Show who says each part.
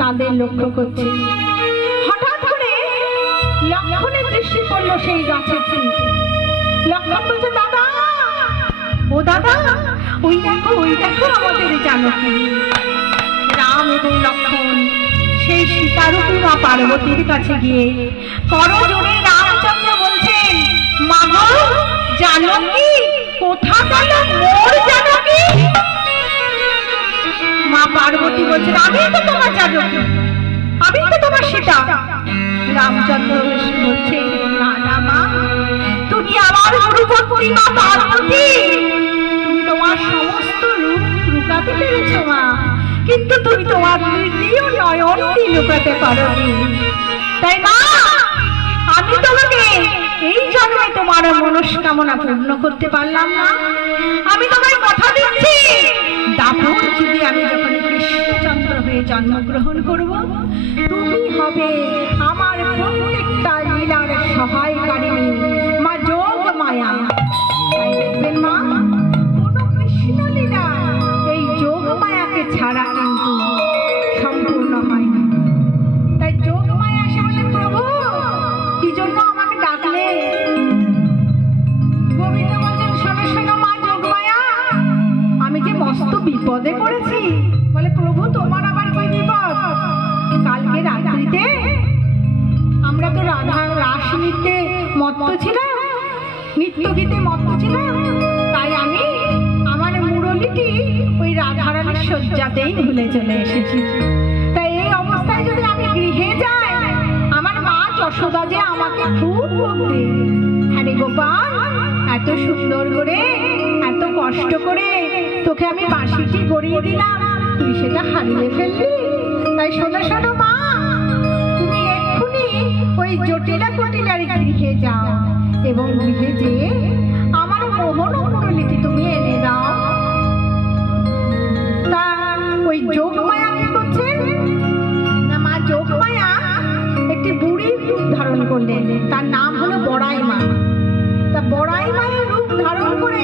Speaker 1: তাদের লক্ষ্য করছে। হঠাৎ করে লক্ষণের দৃষ্টি পড়ল সেই গাছের লক্ষণ বলছে, দাদা, ও দাদা, ওই দেখো ওই দেখো আমাদের রাম এবং লক্ষণ সেই সীতারূপী মা পার্বতীর কাছে গিয়ে করজোরে রামচন্দ্র বলছেন, মাগো, জানকী কোথা গেল মোর পার্বতী বলছেন আমি তো তোমার আমি তো তোমার রামচন্দ্র বলছে না মা, তুমি আমার গুরুপত্রী মা পার্বতী। তুমি তোমার সমস্ত রূপ লুকাতে পেরেছ মা, কিন্তু তুমি তোমার নয়নটি লুকাতে তাই আমি তোমাকে এই জন্মে তোমার মনস্কামনা পূর্ণ করতে পারলাম না। আমি তোমায় কথা দিচ্ছি জন্মগ্রহণ করব। তুমি হবে আমার প্রত্যেকটা লীলার সহায়কারিণী। মা যোগ মায়া। মা, কোনো কৃষ্ণ লীলা এই যোগ মায়াকে ছাড়া কিন্তু সম্পূর্ণ হয় না। তাই যোগ মায়া এসে বলে প্রভু, কি জন্য আমাকে ডাকলে? মা, যোগ মায়া। আমি যে মস্ত বিপদে পড়েছি, বলে প্রভু নৃত্যে মত্ত ছিলাম নৃত্য গীতে মত্ত ছিলাম। তাই আমি আমার মুরলিটি ওই রাধারানীর শয্যাতেই ভুলে চলে এসেছি। তাই এই অবস্থায় যদি আমি গৃহে যাই, আমার মা যশোদা যে আমাকে খুব বকবে। হ্যাঁ গোপাল, এত সুন্দর করে, এত কষ্ট করে তোকে আমি বাঁশিটি গড়িয়ে দিলাম। তুই সেটা হারিয়ে ফেললি। তাই শোনো শোনো মা ওই জটিলা কুটিলার গৃহে যাও এবং গৃহে যেয়ে আমার মোহন মুরলিটি তুমি এনে দাও। তা ওই যোগমায়া কি করছে? না মা, যোগমায়া একটি বুড়ির রূপ ধারণ করলেন। তার নাম হলো বড়াই মা তা বড়াই মায়ের রূপ ধারণ করে